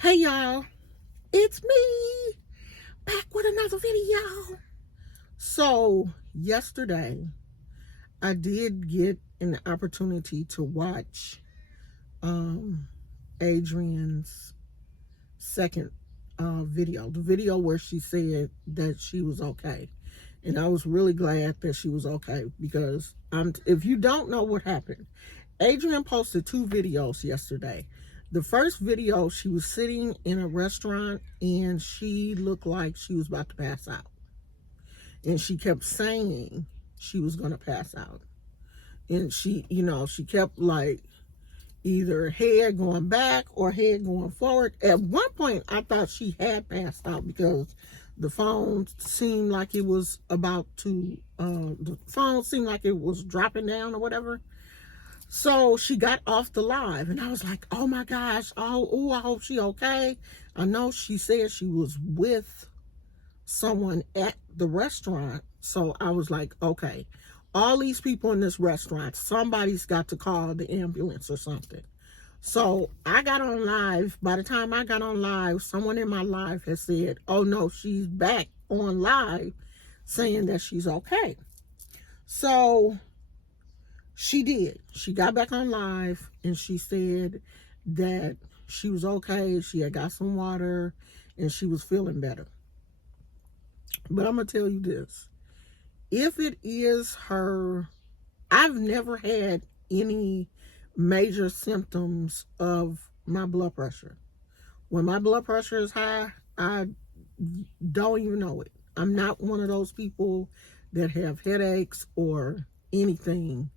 Hey y'all, it's me back with another video. So, yesterday I did get an opportunity to watch um Adrianne's second video, the video where she said that she was okay. And I was really glad that she was okay because if you don't know what happened, Adrianne posted two videos yesterday. The first video, she was sitting in a restaurant and she looked like she was about to pass out. And she kept saying she was going to pass out. And she kept like either head going back or head going forward. At one point, I thought she had passed out because the phone seemed like it was dropping down or whatever. So she got off the live and I was like, oh my gosh, I hope she okay. I know she said she was with someone at the restaurant. So I was like, okay, all these people in this restaurant, somebody's got to call the ambulance or something. So I got on live. By the time I got on live, someone in my live has said, oh no, she's back on live saying that she's okay. So she did. She got back on live and she said that she was okay. She had got some water and she was feeling better. But I'm going to tell you this. If it is her, I've never had any major symptoms of my blood pressure. When my blood pressure is high, I don't even know it. I'm not one of those people that have headaches or anything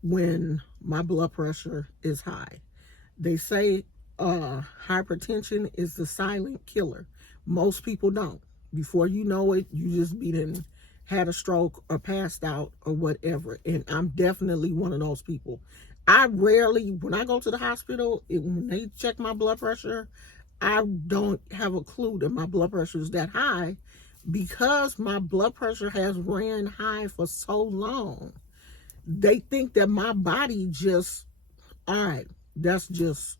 when my blood pressure is high. They say hypertension is the silent killer. Most people don't. Before you know it, you just had a stroke or passed out or whatever. And I'm definitely one of those people. I rarely, when I go to the hospital, when they check my blood pressure, I don't have a clue that my blood pressure is that high because my blood pressure has ran high for so long. They think that my body just, all right, that's just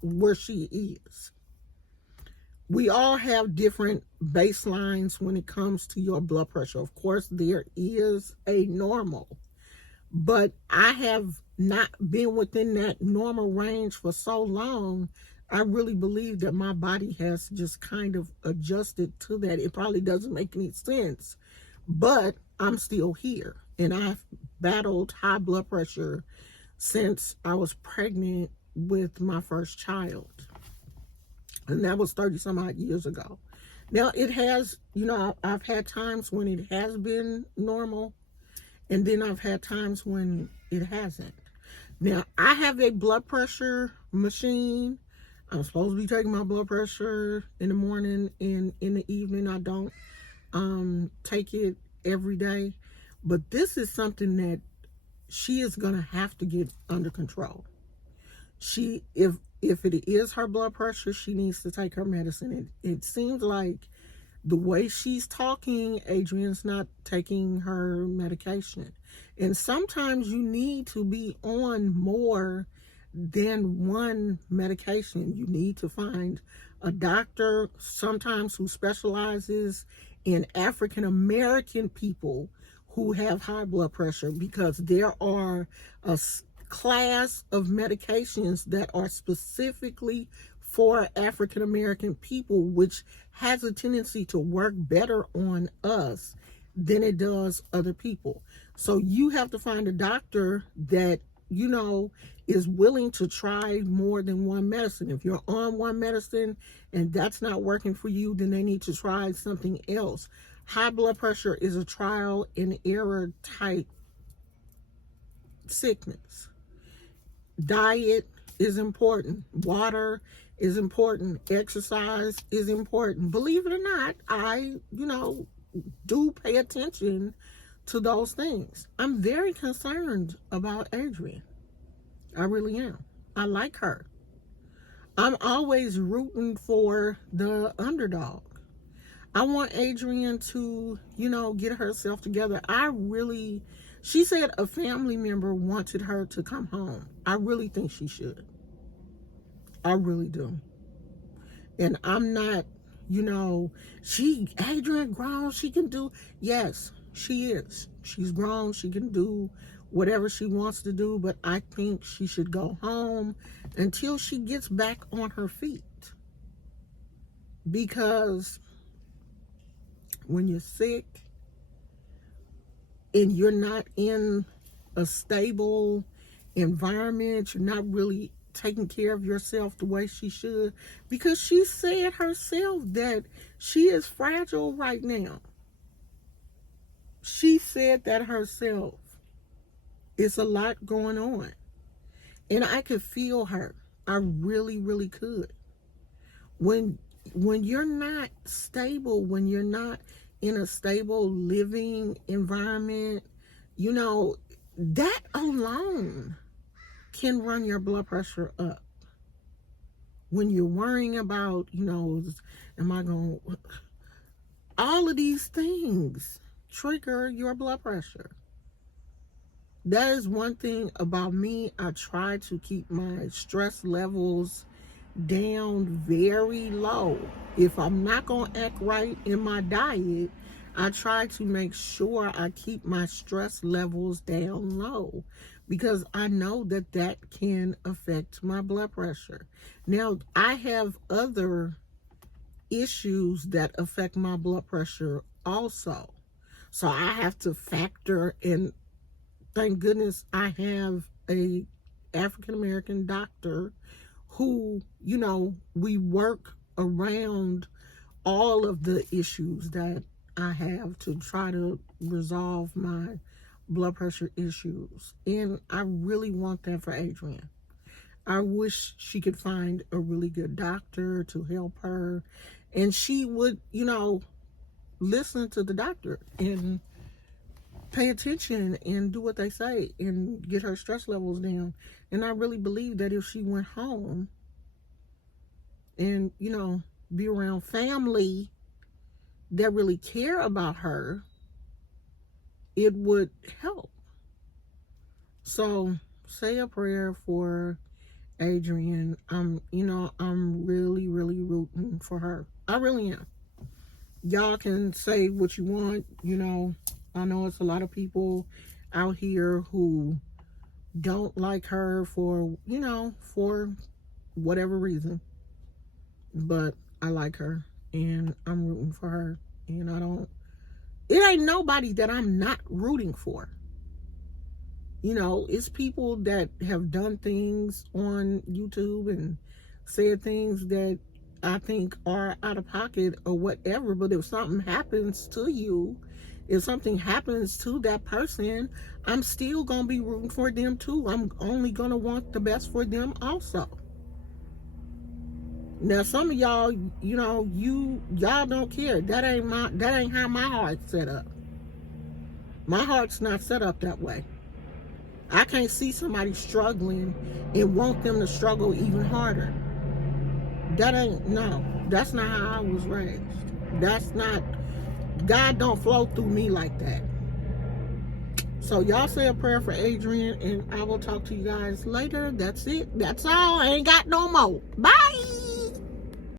where she is. We all have different baselines when it comes to your blood pressure. Of course, there is a normal, but I have not been within that normal range for so long. I really believe that my body has just kind of adjusted to that. It probably doesn't make any sense, but I'm still here. And I've battled high blood pressure since I was pregnant with my first child. And that was 30 some odd years ago. Now it has, I've had times when it has been normal. And then I've had times when it hasn't. Now I have a blood pressure machine. I'm supposed to be taking my blood pressure in the morning and in the evening. I don't take it every day. But this is something that she is going to have to get under control. If it is her blood pressure, she needs to take her medicine. It seems like the way she's talking, Adrianne's not taking her medication. And sometimes you need to be on more than one medication. You need to find a doctor sometimes who specializes in African American people who have high blood pressure, because there are a class of medications that are specifically for African American people, which has a tendency to work better on us than it does other people. So you have to find a doctor that is willing to try more than one medicine. If you're on one medicine and that's not working for you, then they need to try something else. High blood pressure is a trial and error type sickness. Diet is important. Water is important. Exercise is important. Believe it or not, I, do pay attention to those things. I'm very concerned about Adrianne. I really am. I like her. I'm always rooting for the underdog. I want Adrianne to, get herself together. She said a family member wanted her to come home. I really think she should. I really do. And I'm not, Adrianne grown, she can do, yes, she is. She's grown, she can do whatever she wants to do, but I think she should go home until she gets back on her feet. Because when you're sick and you're not in a stable environment, you're not really taking care of yourself the way she should, because she said herself that she is fragile right now. She said that herself. It's a lot going on. And I could feel her. I really, really could. When you're not stable, when you're not in a stable living environment, that alone can run your blood pressure up. When you're worrying about, am I going to... All of these things trigger your blood pressure. That is one thing about me. I try to keep my stress levels down very low. If I'm not going to act right in my diet, I try to make sure I keep my stress levels down low, because I know that can affect my blood pressure. Now, I have other issues that affect my blood pressure also. So I have to factor in. Thank goodness I have a African-American doctor who, we work around all of the issues that I have to try to resolve my blood pressure issues. And I really want that for Adrianne. I wish she could find a really good doctor to help her. And she would, listen to the doctor and pay attention and do what they say and get her stress levels down. And I really believe that if she went home and, be around family that really care about her, it would help. So say a prayer for Adrianne. I'm really, really rooting for her. I really am. Y'all can say what you want, I know it's a lot of people out here who don't like her for whatever reason. But I like her and I'm rooting for her. And it ain't nobody that I'm not rooting for. It's people that have done things on YouTube and said things that I think are out of pocket or whatever. But if something happens to you, if something happens to that person, I'm still going to be rooting for them too. I'm only going to want the best for them also. Now, some of y'all, y'all don't care. That ain't how my heart's set up. My heart's not set up that way. I can't see somebody struggling and want them to struggle even harder. That's not how I was raised. God don't flow through me like that. So y'all say a prayer for Adrianne, and I will talk to you guys later. That's it. That's all. I ain't got no more. Bye.